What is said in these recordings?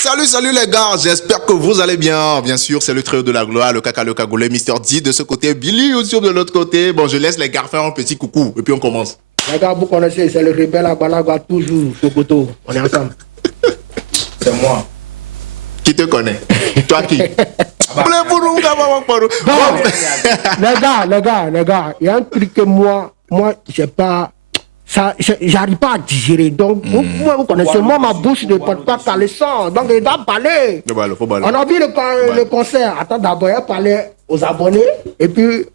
Salut les gars, j'espère que vous allez bien. Bien sûr, c'est le trio de la gloire, le caca, le cagoulé, Mister D de ce côté, Billy YouTube de l'autre côté. Bon, je laisse les gars faire un petit coucou et puis on commence. Les gars, vous connaissez, c'est le rebelle à Balagua, toujours, Sokoto. On est ensemble. C'est moi. Qui te connaît? Toi qui? Les gars, il y a un truc que moi, j'ai pas... Ça, j'arrive pas à digérer. Donc, vous connaissez, moi, ma bouche ne porte pas caler sang. Donc, il doit parler. Faut parler. On a vu le concert. Attends, d'abord, il parlait aux abonnés. Et puis,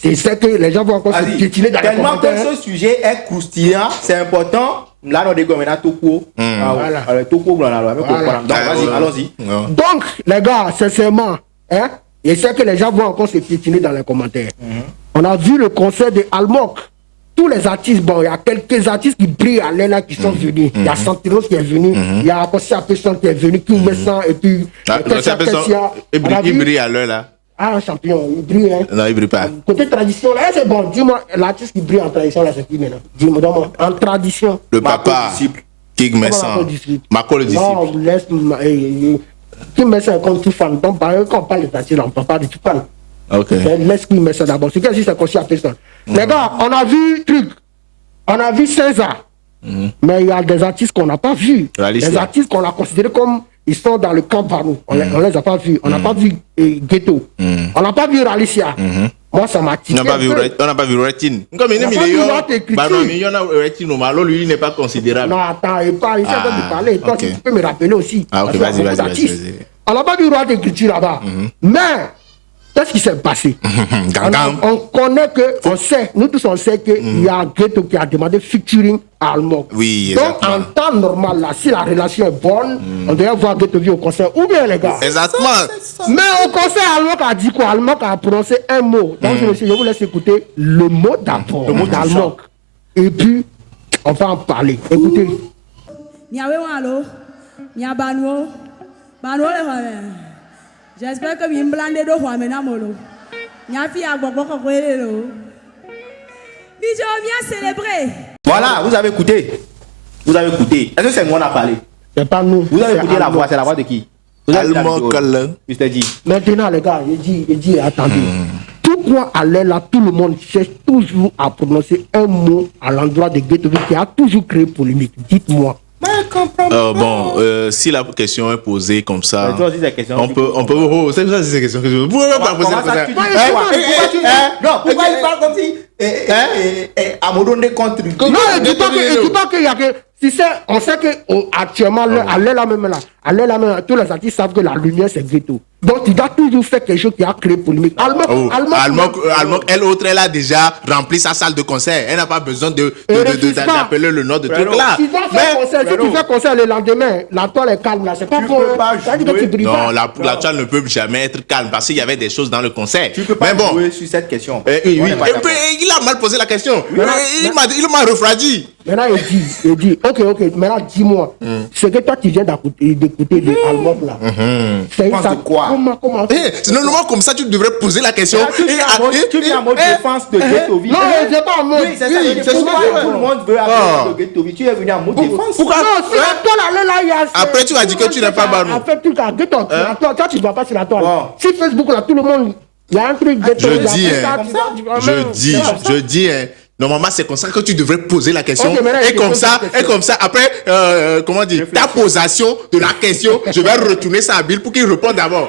c'est ça que les gens vont encore se piétiner dans les commentaires. Tellement que ce sujet est croustillant, c'est important. Là, on dégomme maintenant Toko. Voilà. Toko, donc, vas-y, allons-y. Donc, les gars, sincèrement, hein, et c'est que les gens vont encore se piétiner dans les commentaires. On a vu le concert de Almok. Tous les artistes, bon, il y a quelques artistes qui brillent à l'aile qui sont venus. Il y a Santinos qui est venu, il y a Kossi Apesson qui est venu, Kimbesan, et puis... Il brille à l'heure là. Ah, un champion, il brille, hein. Non, il brille pas. Côté tradition, là, c'est bon. Dis-moi, l'artiste qui brille en tradition, là, c'est qui maintenant? Dis-moi, en tradition. Le papa, Kimbesan. Marco le disciple. Non, laisse... Kimbesan est comme tout fan. Donc, quand on parle de tradition, on ne parle pas de tout fan. Ok. Laisse Kimbesan d'abord. C'est quasi c'est Kossi Apesson. Les gars, on a vu on a vu César, mais il y a des artistes qu'on n'a pas vus. Des artistes qu'on a considérés comme ils sont dans le camp par nous. On les a pas vus. On n'a pas vu Ghetto. On n'a pas vu Ralicia. Moi, ça m'a tiré. On n'a pas vu Retin. Comme il lui, il n'est pas considérable. Non, attends, il parle, il s'est de parler. Toi, tu peux me rappeler aussi. Ah, ok, vas-y. On n'a pas vu Roi d'écriture là-bas. Mais, qu'est-ce qui s'est passé? On connaît que, on sait, nous tous on sait qu'il y a Ghetto qui a demandé featuring à Almok. Oui, donc en temps normal, là, si la relation est bonne, on devrait voir Ghetto au concert. Ou bien les gars? Exactement. Mais au concert, Almok a dit quoi? Almok a prononcé un mot. Donc je vous laisse écouter le mot d'abord. Le mot d'Almok. Et puis, on va en parler. Écoutez. J'espère que vous blindez de roi menamolo. Nyafi a beaucoup de l'eau. Bijou bien célébrer. Voilà, vous avez écouté. Est-ce que c'est moi qui a parlé? C'est pas nous. Vous avez écouté la voix, c'est la voix de qui? Almok. Mr. D. Maintenant, les gars, il dit, attendez. Pourquoi aller là, tout le monde cherche toujours à prononcer un mot à l'endroit de Ghetto qui a toujours créé polémique? Dites-moi. Si la question est posée comme ça, on peut. C'est ça, c'est question. Vous pouvez pas poser la question. Non, pourquoi il parle comme si Amodonde contre. Non, il dit pas qu'il y a que. On sait qu'actuellement, à l'heure même, tous les artistes savent que la lumière, c'est Ghetto. Donc, il a toujours fait quelque chose qui a créé polémique. Almok, elle a déjà rempli sa salle de concert. Elle n'a pas besoin d'appeler le nom de truc là. Si tu fais concert le lendemain, la toile est calme là. C'est pas pour. Non, la toile ne peut jamais être calme parce qu'il y avait des choses dans le concert. Tu peux pas jouer sur cette question. Il a mal posé la question. Il m'a refroidi. Maintenant, il dit, ok, maintenant dis-moi, ce que toi tu viens d'écouter de Almok là, c'est ça. Quoi? Comment c'est normalement comme ça, tu devrais poser la question. Tu viens en mode défense de Ghetto. Non, je pas en mode. Oui, c'est ça. Pourquoi tout le monde veut avoir de Ghetto? Tu es venu en mode défense. Pourquoi? Non, si la toile là, il y a. Après, tu as dit que tu n'es pas baron. En fait, tout cas, Ghetto, toi tu ne vas pas sur la toile. Si Facebook là, tout le monde, il y a un truc Ghetto. Je dis, normalement, c'est comme ça que tu devrais poser la question. Et comme ça, après, comment dire, ta posation de la question, je vais retourner ça à Bill pour qu'il réponde d'abord.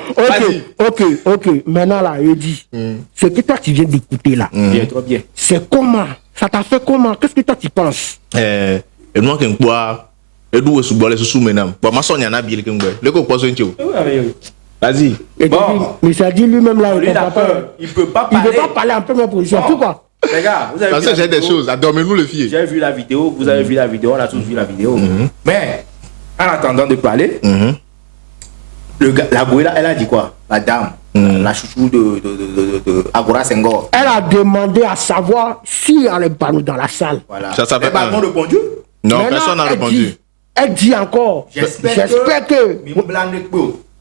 Ok. Maintenant, là, il dit, ce que toi, tu viens d'écouter, là, trop bien. C'est comment? Ça t'a fait comment? Qu'est-ce que toi, tu penses? Et moi, quand je vois, et d'où est-ce que je suis maintenant? Ma soeur, il y en a bien qui me le coup, vas-y. Mais ça dit lui-même, là, il peut pas parler en première position. Pourquoi? Les gars, vous avez parce que j'ai des choses, dormez-nous le fier. J'ai vu la vidéo, vous avez vu la vidéo, on a tous vu la vidéo. Mais, en attendant de parler, la Gouela, elle a dit quoi? La dame, la chouchou de Agora Senghor. Elle a demandé à savoir si elle est banou dans la salle. Voilà. Ça s'appelle pas répondu? Non, maintenant, personne n'a répondu. Elle dit encore, j'espère que...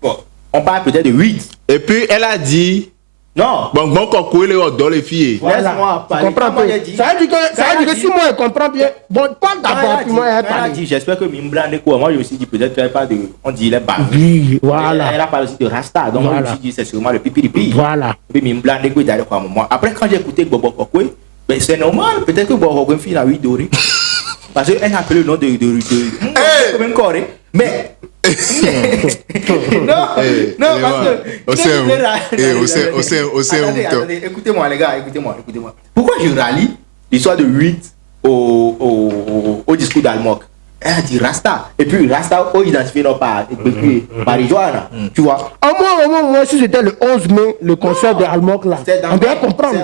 Bon, on parle peut-être de 8. Et puis, elle a dit Non. Bon, quand couler dans les filles. Laisse-moi parler. Tu comprends bien. Ça veut dire que si moi, je comprends bien. Bon, pas d'abord, puis moi, elle parle. J'espère que Mimblane, quoi. Moi, je me suis dit, peut-être qu'elle parle de. On dit, il est bas. Oui, voilà. Elle a parlé aussi de Rasta. Donc, moi, je me suis dit, c'est sûrement le pipi. Voilà. Puis Mimblane, quoi, d'ailleurs, quoi, moi. Après, quand j'ai écouté Bobo Kokwe, ben, c'est normal. Peut-être que Bobo Kokwe finit à 8 doré. Parce qu'elle a appelé le nom de. Comme un corps, mais. Non, parce que. Écoutez-moi, les gars, écoutez-moi. Pourquoi je rallie l'histoire de 8 au discours d'Almok? Elle a dit Rasta. Et puis Rasta, on identifie par Marijuana. Tu vois? Au moins, moi, si c'était le 11 mai, le concert de Almok là, on doit comprendre.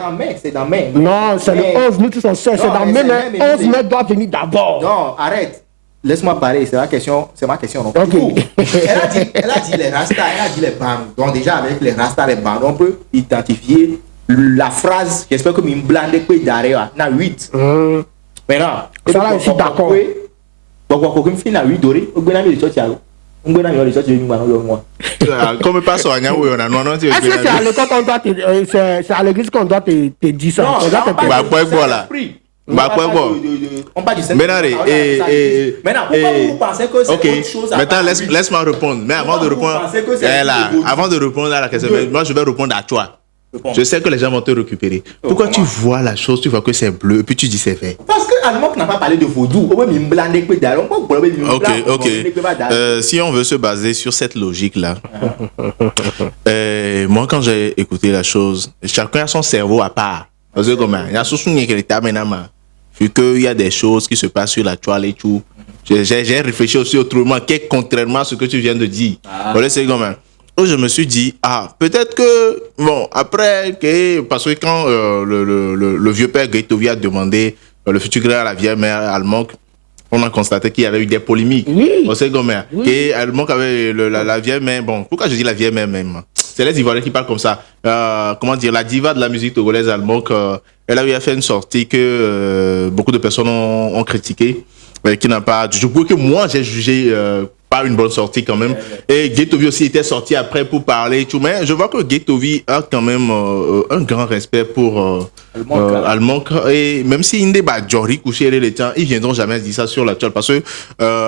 C'est dans mai. Non, c'est le 11 mai, tout son c'est dans mai, mais 11 mai doit venir d'abord. Non, arrête. Laisse-moi parler, c'est ma question. Non. Okay. Elle a dit les Rastas, elle a dit les bandes. Donc déjà avec les Rastas, les bandes, on peut identifier la phrase. J'espère que Mimblane peut derrière. Na 8. Maintenant, ça là, je suis d'accord. Pourquoi film na 8 doré? On a mis les sorties. On a mis les sorties de moi. Comme pas sur un yaoui, on a non. Est-ce que c'est à l'école qu'on doit c'est à l'église qu'on doit te dire ça? Non, voilà. Bah quoi bon. On parle du Maintenant, pourquoi vous pensez que c'est autre chose? Maintenant, laisse-moi répondre. Mais avant de répondre à la question, moi je vais répondre à toi. Je sais que les gens vont te récupérer. Pourquoi tu vois la chose, tu vois que c'est bleu, et puis tu dis c'est vert? Parce que Almok n'a pas parlé de vaudou. Ok. Si on veut se baser sur cette logique-là, moi quand j'ai écouté la chose, chacun a son cerveau à part. Parce que comment il y a surtout une état maintenant. Vu qu'il y a des choses qui se passent sur la toile et tout, j'ai réfléchi aussi autrement, contrairement à ce que tu viens de dire. Voilà, c'est comment. Je me suis dit, peut-être que, bon, après, parce que quand le vieux père Gaëtovi a demandé le futur grand à la vieille mère Almok, on a constaté qu'il y avait eu des polémiques. Oui. On sait comment. Oui. Almok avait la vieille mère, bon, pourquoi je dis la vieille mère même? C'est les Ivoiriens qui parlent comme ça. Comment dire, la diva de la musique togolaise Almok, elle avait fait une sortie que beaucoup de personnes ont critiqué, qui n'a pas. Je crois que moi j'ai jugé pas une bonne sortie quand même. Et Gaëtovi aussi était sorti après pour parler et tout. Mais je vois que Gaëtovi a quand même un grand respect pour Almok. Et même si il débat Jory couché les temps, ils viendront jamais dire ça sur la toile parce que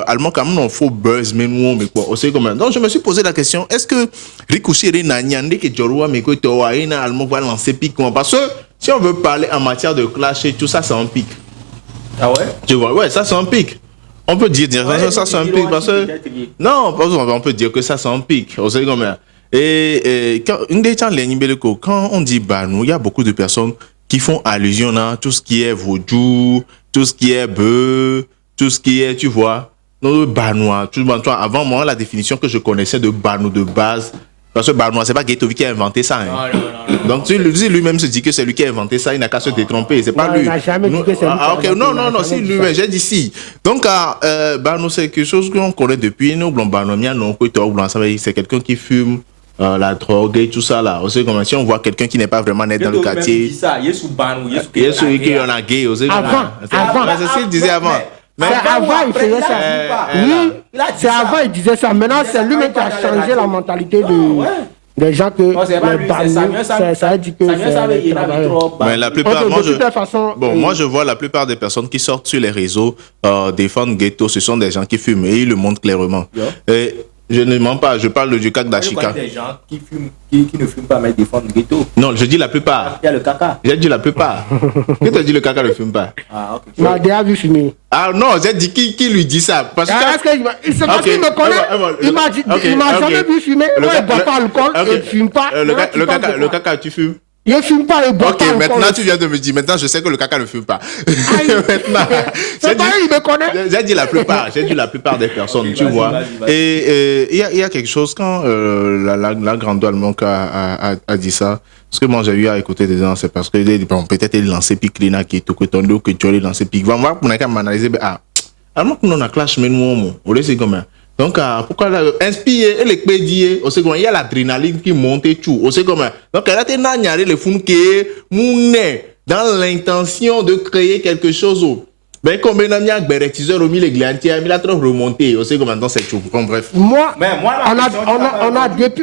Almok quand même on faut buzz mais nous mais quoi. Aussi comme donc je me suis posé la question, est-ce que Ricouché na nyande que Jory mais que toi ina Almok va lancer pique parce que si on veut parler en matière de clash et tout ça c'est un pic. Ah ouais? Tu vois, ouais, ça c'est un pic. On peut dire ça c'est un pic parce que non, on peut dire que ça c'est un pic. On sait comment. Et quand on dit Banou, il y a beaucoup de personnes qui font allusion à tout ce qui est vaudou, tout ce qui est bœuf, tout ce qui est, tu vois, non, Banois. Avant moi, la définition que je connaissais de Banou de base, parce que Banois, c'est pas Gaëtovi qui a inventé ça. Hein. Non. Donc lui-même se dit que c'est lui qui a inventé ça, il n'a qu'à se détromper. C'est pas lui. Il n'a jamais dit que c'est lui. Non, si lui-même, j'ai dit si. Donc, Banou, c'est quelque chose qu'on connaît depuis. Nous, c'est quelqu'un qui fume. La drogue et tout ça là. Aussi, comme si on voit quelqu'un qui n'est pas vraiment net dans le quartier. Il y a celui qui en a gay. Avant. C'est ce qu'il disait avant. Mais avant, il faisait ça. Oui, c'est avant, il disait ça. Maintenant, c'est lui-même qui a changé la mentalité des gens que les Banou, ça dit que c'est mais la plupart, moi je vois la plupart des personnes qui sortent sur les réseaux défendre Ghetto, ce sont des gens qui fument et ils le montrent clairement. Et je ne mens pas, je parle du caca d'Achika. Il y a des gens qui ne fument pas mais défendent Ghetto. Non, je dis la plupart. Il y a le caca. J'ai dit la plupart. Qui t'a dit le caca ne fume pas? Ok. Il m'a déjà vu fumer. Ah non, j'ai dit qui lui dit ça? Parce que c'est parce qu'il me connaît. Il m'a jamais vu fumer. Moi, il ne boit pas alcool et il ne fume pas. Le caca, tu fumes? Il ne fume pas et boit pas. Ok, maintenant tu viens de me dire, maintenant je sais que le caca ne fume pas. Maintenant, c'est pas il me connaît. J'ai dit la plupart des personnes, tu vois. Et il y a quelque chose quand la grande Almok a dit ça. Parce que moi j'ai eu à écouter des gens, c'est parce que bon, peut-être il lançait pique Lina qui est tout que ton dos que tu as lancé pique. Va voir pour analyser. Almok nous on a clash mais nous on laisse comme donc, pourquoi inspiré et les pédiers, on sait comment il y a l'adrénaline qui monte et tout, on sait comment. Donc, elle a été nagnaré les fous qui est dans l'intention de créer quelque chose. Ben, comme il y a un bérétiseur au milieu de l'antier, il a trop remonté. On sait comment dans cette chose. Bon, bref. Moi, Mais moi,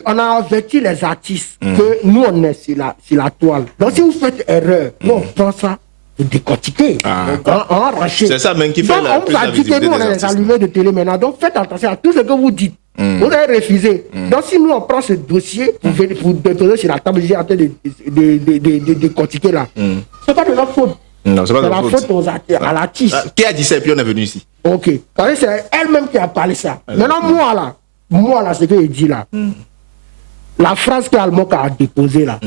on a averti les artistes que nous, on est sur la toile. Donc, si vous faites erreur, nous, on prend ça, vous décortiquez. C'est ça même qui fait donc, on vous a dit que nous, on est les allumés de télé maintenant. Donc, faites attention à tout ce que vous dites. Vous avez refusé. Donc, si nous, on prend ce dossier pour déposer sur la table, j'ai en train de décortiquer là. C'est pas de notre faute. Non, c'est pas la faute à l'artiste. Qui a dit ça et puis on est venu ici? Ok. C'est elle-même qui a parlé ça. Maintenant, moi là, ce que je dis là, la phrase qu'Almoka a déposée là,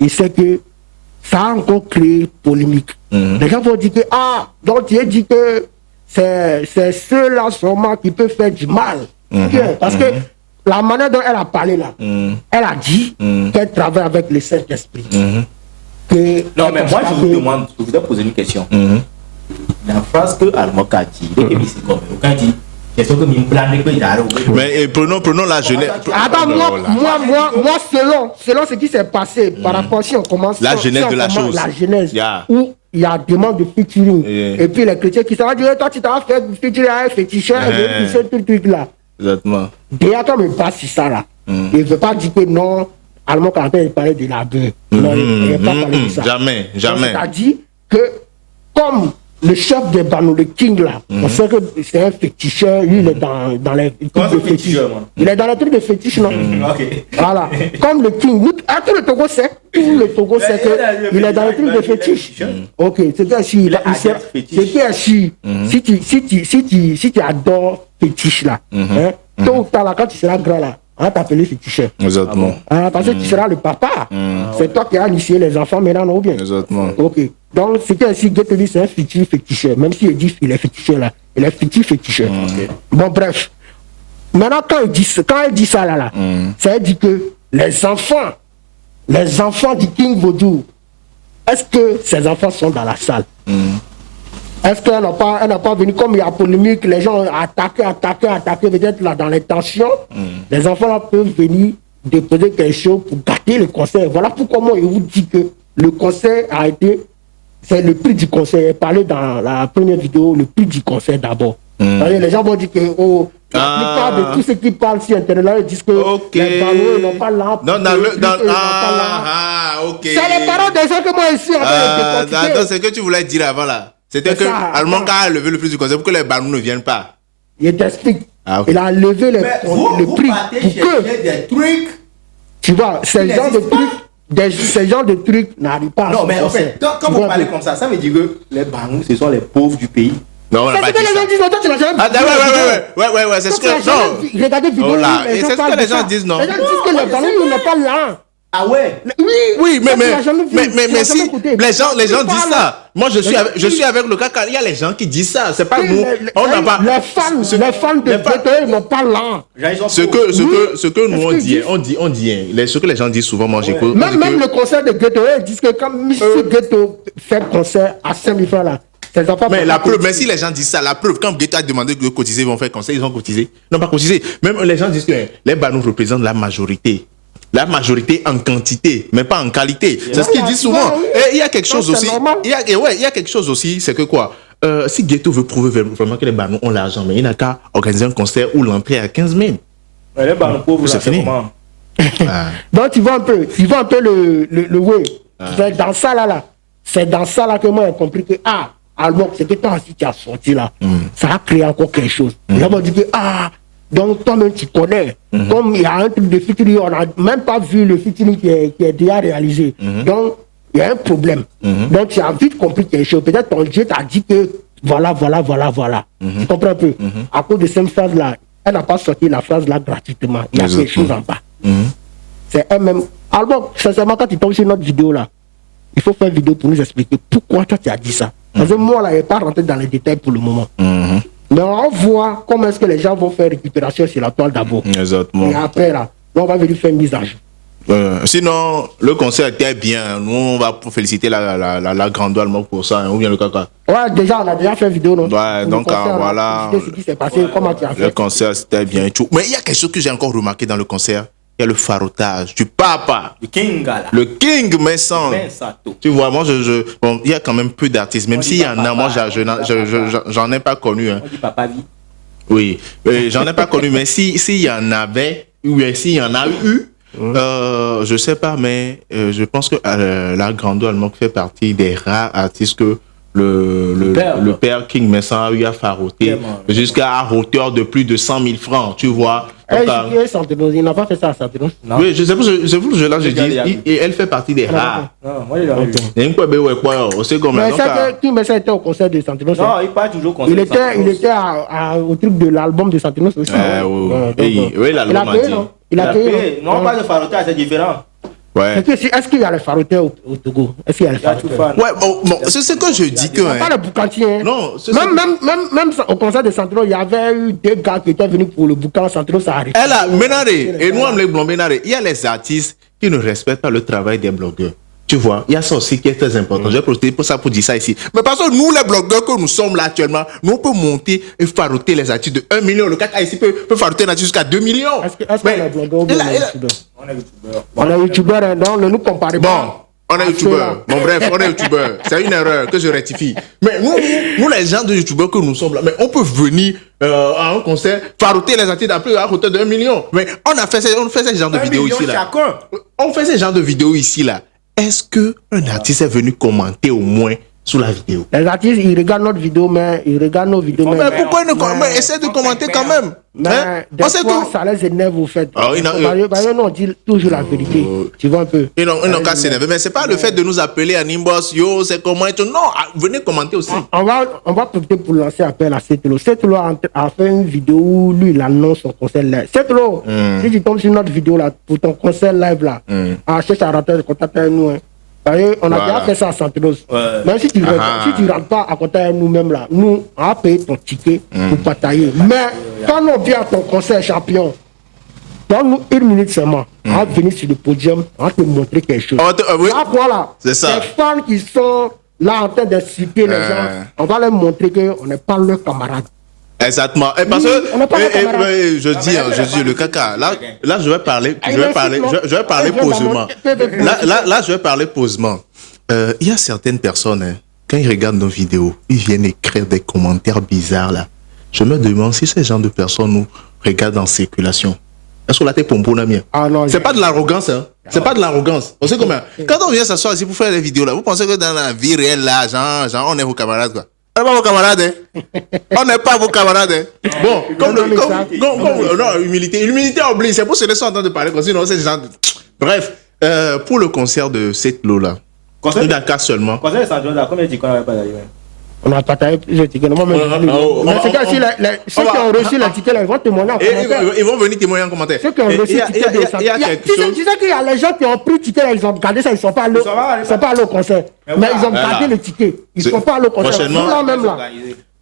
il sait que ça a encore créé polémique. Les gens vont dire que, donc tu as dit que c'est ceux-là sûrement qui peuvent faire du mal. Parce que la manière dont elle a parlé là, elle a dit qu'elle travaille avec le Saint-Esprit. Non, mais moi, je vous demande, je voudrais poser une question. La phrase que Almoka a dit, aucun dit, mais prenons la jeunesse. Attends, moi, selon ce qui s'est passé par rapport, si on commence la genèse de la chose. La genèse, où il y a demande de featuring. Et puis les chrétiens qui s'en disent, toi, tu t'as fait featuring à un féticheur, et puis tout le truc là. Exactement. Déjà, quand on passe sur ça là, il ne veut pas dire que non. Allemand quand il parlait de la gueule. Non, il n'a pas parlé de ça. Jamais. C'est-à-dire que, comme le chef des Banou, le King là, on sait que c'est un féticheur, lui il est dans les trucs de fétiche. Il est dans les trucs de fétiche, non? Voilà. Comme le King, tout le Togo sait, qu'il est dans les trucs de fétiche. Ok, c'est bien si si tu adores fétiche là, tôt ou tard là, quand tu seras grand là, on va t'appeler féticheur. Exactement. Parce que tu seras le papa. C'est toi qui as initié les enfants maintenant, non bien? Exactement. Ok. Donc, c'est que si Gueto dit c'est un futur féticheur, même s'il dit qu'il est féticheur là, il est futur féticheur. Bon, bref. Maintenant, quand elle dit ça là, ça veut dire que les enfants du King Vodou, est-ce que ces enfants sont dans la salle? Est-ce qu'elle n'a pas venu, comme il y a polémique, les gens ont attaqué, peut-être là dans les tensions, les enfants là peuvent venir déposer quelque chose pour gâter le concert. Voilà pourquoi moi je vous dis que le concert a été, c'est le prix du concert. J'ai parlé dans la première vidéo, le prix du concert d'abord. Les gens vont dire que la plupart de tous ceux qui parlent sur Internet là, ils disent que les ballons n'ont pas l'âme. Ok. C'est les parents des gens que moi ici en train de décortiquer. C'est ce que tu voulais dire avant là. C'était que Allemand a levé le prix du concert pour que les ballons ne viennent pas. Il t'explique. Il a levé le prix pour que des trucs. Tu vois, ces genres de trucs n'arrivent pas à non, mais en fait, quand vous parlez comme ça veut dire que les ballons, ce sont les pauvres du pays. Non, on n'a pas dit ça. C'est ce que les gens disent, tu l'as jamais vu. Ouais, c'est ce que... Non. Regardez vidéo, c'est ce que les gens disent, non. Les gens disent que les ballons, ils n'ont pas là. Ah ouais? Oui, mais si les gens disent ça. Moi, je suis avec le caca. Il y a les gens qui disent ça. C'est pas nous. On n'a pas. Les fans de Gueto, ils n'ont pas là. Ce que nous on dit. Ce que les gens disent souvent, moi j'écoute. Même le concert de Gueto, ils disent que quand M. Gueto fait le concert à 5 000 francs là. Mais la preuve, mais si les gens disent ça, la preuve, quand Gueto a demandé de cotiser, ils vont faire concert, ils ont cotisé. Non, pas cotisé. Même les gens disent que les Banou représentent la majorité. La majorité en quantité, mais pas en qualité. C'est ce qu'ils disent souvent. Et il y a quelque chose aussi. Il y a quelque chose aussi, c'est que quoi? Si Gueto veut prouver vraiment que les Banou ont l'argent, mais il n'a qu'à organiser un concert où l'entrée est à 15 000. Les Banou pauvres, c'est fini. Donc tu vois un peu le way. C'est dans ça là. C'est dans ça là que moi j'ai compris que alors c'était toi aussi qui as sorti là. Ça a créé encore quelque chose. Là on dit que donc toi-même tu connais. Comme il y a un truc de featuring, on n'a même pas vu le featuring qui est déjà réalisé. Donc il y a un problème. Donc tu as vite compris quelque chose. Peut-être ton Dieu t'a dit que voilà. Tu comprends un peu? À cause de cette phrase-là, elle n'a pas sorti la phrase là gratuitement. Il y a quelque chose en bas. C'est elle-même. Alors, sincèrement, quand tu tombes sur notre vidéo là, il faut faire une vidéo pour nous expliquer pourquoi toi tu as dit ça. Parce que moi là, je n'ai pas rentré dans les détails pour le moment. Mais on voit comment est-ce que les gens vont faire récupération sur la toile d'abord. Exactement. Et après là, on va venir faire une mise à jour. Sinon, le concert était bien. Nous, on va féliciter la grande allemande pour ça. Ou bien le caca. Ouais, déjà, on a déjà fait une vidéo, non? Ouais, donc concert, voilà. Ce qui s'est passé, comment tu as fait. Le concert, c'était bien et tout. Mais il y a quelque chose que j'ai encore remarqué dans le concert. il y a le farotage du papa. Le King, là. Le King Messan. Mensato. Tu vois, moi, bon, il y a quand même peu d'artistes. Même s'il y en a, moi, j'en ai pas connu. Hein. On dit papa vie. Oui, j'en ai pas connu. Mais s'il y en avait, ou s'il y en a eu, je sais pas, mais je pense que la Grando Allemande fait partie des rares artistes que le père King Messan a eu à faroter jusqu'à hauteur de plus de 100 000 francs, tu vois. Il n'a pas fait ça à Santinos. Oui, c'est pour ce là je dis, et elle fait partie des rares. Non, moi, il a eu. Mais c'est comme mais c'est que King Messan était au concert de Santinos. Non, il part toujours au concert. Il était au truc de l'album de Santinos aussi. Oui, l'album a dit. Il a payé. Non, pas de farotage, c'est différent. Ouais. Est-ce qu'il y a les farotés au Togo? Est-ce qu'il y a les farotés? Ouais, bon, c'est ce que je dis que. Pas le boucantier. Non, même au concert de Centro, il y avait eu deux gars qui étaient venus pour le boucan. Centro, ça arrive. Elle a Ménare, et nous, on les blonds Ménare. Il y a les artistes qui ne respectent pas le travail des blogueurs. Tu vois, il y a ça aussi qui est très important. J'ai profité pour ça pour dire ça ici. Mais parce que nous, les blogueurs que nous sommes là actuellement, nous, on peut monter et faroter les artistes de 1 million. Le CAC ici peut faroter un artiste jusqu'à 2 millions. Est-ce qu'on est blogueurs ou bien youtubeurs? On est youtubeurs, donc ne nous comparez pas. On est youtubeurs. Bon, bref, on est youtubeurs. C'est une erreur que je rectifie. Mais nous, les gens de youtubeurs que nous sommes là, mais on peut venir à un concert, faroter les artistes à hauteur de 1 million. Mais on fait ce genre de vidéos ici là. On fait ce genre de vidéos ici là. Est-ce qu'un artiste est venu commenter au moins sous la vidéo? Les artistes, ils regardent notre vidéo, mais ils regardent nos vidéos. Mais pourquoi ils essaient de commenter quand même? Mais des fois, ça les énerve au fait. Parce que nous, on dit toujours la vérité. Tu vois un peu. Ils n'ont qu'à s'énerver. Mais c'est pas le fait de nous appeler à Nimbos, yo, c'est comment et tout. Non, venez commenter aussi. On va profiter pour lancer appel à Setlo. Setlo a fait une vidéo où lui, il annonce son concert live. Setlo, si tu tombes sur notre vidéo là, pour ton concert live là, cherche à rater, contacte avec nous. On a déjà fait ça à Santinos. Même si tu ne rentres pas à côté de nous-mêmes là, nous, on va payer ton ticket pour batailler. Mais quand on vient à ton concert champion, donne-nous 1 minute seulement. On va venir sur le podium, on va te montrer quelque chose. Là, voilà, c'est ça. Les fans qui sont là en train d'insulter les gens, on va leur montrer qu'on n'est pas leurs camarades. Exactement. Et parce que je dis le caca. Là, je vais parler posément. Là, je vais parler posément. Il y a certaines personnes, hein, quand ils regardent nos vidéos, ils viennent écrire des commentaires bizarres là. Je me demande si ces gens de personnes nous regardent en circulation. Est-ce que là t'es pompon là, c'est pas de l'arrogance, hein. C'est pas de l'arrogance. On sait comment. Quand on vient s'asseoir ici pour faire les vidéos là, vous pensez que dans la vie réelle là, genre on est vos camarades quoi. On n'est pas vos camarades, hein. On n'est pas vos camarades, hein. Bon, non, humilité oblige. C'est pour ceux qui sont en train de parler comme sinon c'est gens. Bref, pour le concert de cette lot là, il y a qu'un seulement. Concert de Sandro là, combien de tickets on n'avait pas d'ailleurs? On a partagé plusieurs tickets. Mais c'est que ceux qui ont reçu les tickets, ils vont témoigner en commentaire. Ils vont venir témoigner en commentaire. Ceux qui ont reçu les tickets de Santinos. Tu sais qu'il y a les gens qui ont pris le ticket, ils ont gardé ça, ils ne sont pas allés au concert. Mais ils ont gardé le ticket. Ils ne sont pas allés au concert.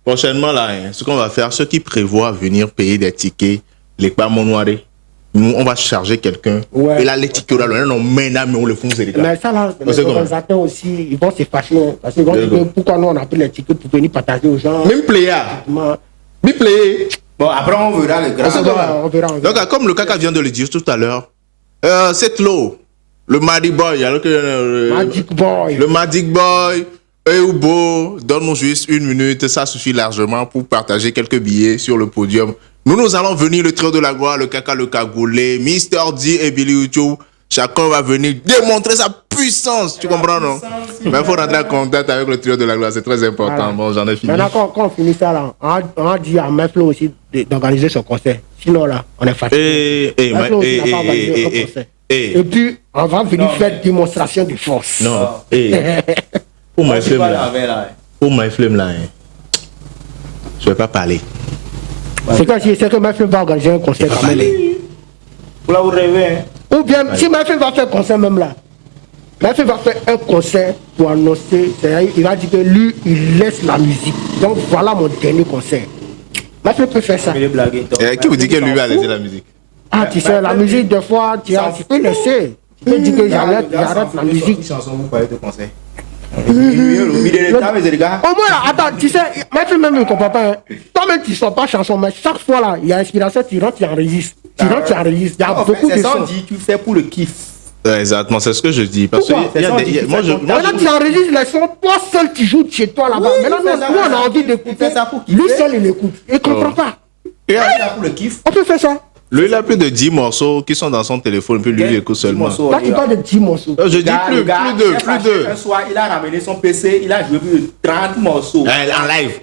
Prochainement, là, ce qu'on va faire, ceux qui prévoient venir payer des tickets, les pas monoirés, nous, on va charger quelqu'un. Ouais. Et là, les tickets, là, on met là, mais on le fout, c'est les gars. Mais ça, là, les organisateurs aussi, ils vont se fâcher. Parce qu'ils vont dire pourquoi nous, on a pris les tickets pour venir partager aux gens. Même player. Même player. Bon, après, on verra le grand. On verra. Donc, comme le caca vient de le dire tout à l'heure, cette lot, le Magic Boy, le Magic Boy, Eubo, donne-nous juste 1 minute, ça suffit largement pour partager quelques billets sur le podium. Nous allons venir, le trio de la gloire, le caca, le cagoulé, Mr. D et Billy Ucho. Chacun va venir démontrer sa puissance. Tu comprends, non? Mais il faut rentrer en contact avec le trio de la gloire, c'est très important. Voilà. Bon, j'en ai fini. Maintenant, quand on finit ça, là, on a dit à Meflo aussi d'organiser son concert. Sinon, là, on est fatigué. Et puis, on va venir faire démonstration de force. Non. Pour ma flemme là, je ne vais pas parler. C'est que Meflo va organiser un concert quand même. Pour là, vous rêvez. Ou bien, si Meflo va faire un concert même là, Meflo va faire un concert pour annoncer, il va dire que lui, il laisse la musique. Donc voilà mon dernier concert. Meflo peut faire ça. Qui vous dit que lui va laisser la musique? Ah, tu sais, la musique, des fois, tu peux laisser. Tu peux dire que j'arrête la musique. Au moins là, attends, tu sais, Meflo même ne comprend pas. Toi-même tu ne sors pas chanson, mais chaque fois là, il y a inspiration, tu rentres, tu enregistres. Sinon, tu enregistres. Il y a En fait, beaucoup de c'est ça, on sons. dit, tu fais pour le kiff. Ouais, exactement, c'est ce que je dis. Parce que Pourquoi? il y a des- il y a- moi, je, Maintenant, tu enregistres les sons, toi seul, tu joues chez toi là-bas. Oui, Maintenant, il fait ça, nous, on a envie il d'écouter. fait ça pour kiffer. Lui seul, il écoute. Il ne comprend pas. Tu fais ça pour le kiff. On peut faire ça. lui, il a plus de 10 morceaux qui sont dans son téléphone, puis lui, il écoute seulement. Là, tu parles de 10 morceaux. Je dis plus, Le gars, plus de, il est plus fâché de. Un soir, il a ramené son PC, il a joué plus de 30 morceaux. En live.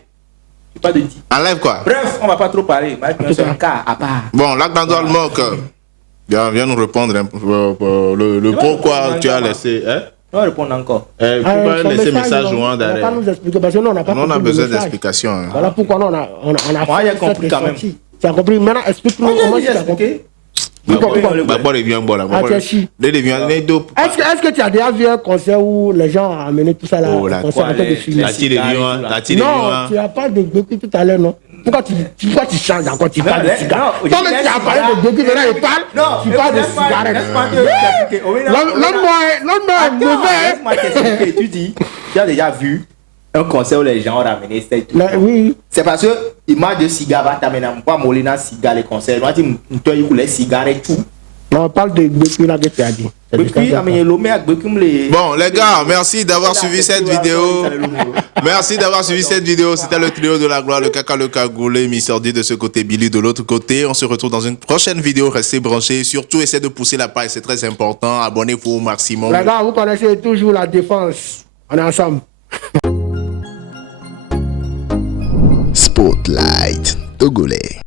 C'est pas de 10. En live, quoi. Bref, on va pas trop parler. C'est un cas à part. Bon, là, dans le moque, viens nous répondre un peu, le pourquoi tu as laissé. Hein? On va répondre encore. Tu vas son laisser message on joint va pas derrière. nous expliquer parce que nous, on n'a pas Nous, on a compris le besoin message. d'explications. Hein. Voilà pourquoi nous, on a Moi, j'ai fait compris cette quand même. sortie. Tu as compris? Maintenant, explique-nous comment tu as compris. Bah, les vieux, bon, là. Ah, tiens, si. Les vieux, les deux. Est-ce que tu as déjà vu un concert où les gens ont amené tout ça là? Oh, la concert quoi, en train de filmer? la tire des vieux, la tire des Non, vieux. tu n'as pas de Goku tout à l'heure, non? Pourquoi tu changes encore? Tu parles de cigarettes. non, Toi, tu as parlé de Goku, maintenant il parle. Tu parles de cigarettes. Laisse-moi t'expliquer. L'homme est mauvais. Laisse-moi t'expliquer. Tu dis, tu as déjà vu un concert où les gens ont ramené ça et tout. Oui. C'est parce que l'image de cigare va t'amener à moi, Molina, cigare, les concerts. Moi, tu as les cigares et tout. Non, on parle de Goku là que tu as dit. Et puis, amener l'homme avec Goku, les. Bon, les gars, merci d'avoir suivi cette vidéo. Merci d'avoir suivi cette vidéo. C'était le trio de la gloire, le caca, le cagoulé, Missordi de ce côté, Billy de l'autre côté. On se retrouve dans une prochaine vidéo. Restez branchés. Surtout, essayez de pousser la page, c'est très important. Abonnez-vous au maximum. Les gars, vous connaissez toujours la défense. On est ensemble. Spotlight Togolais.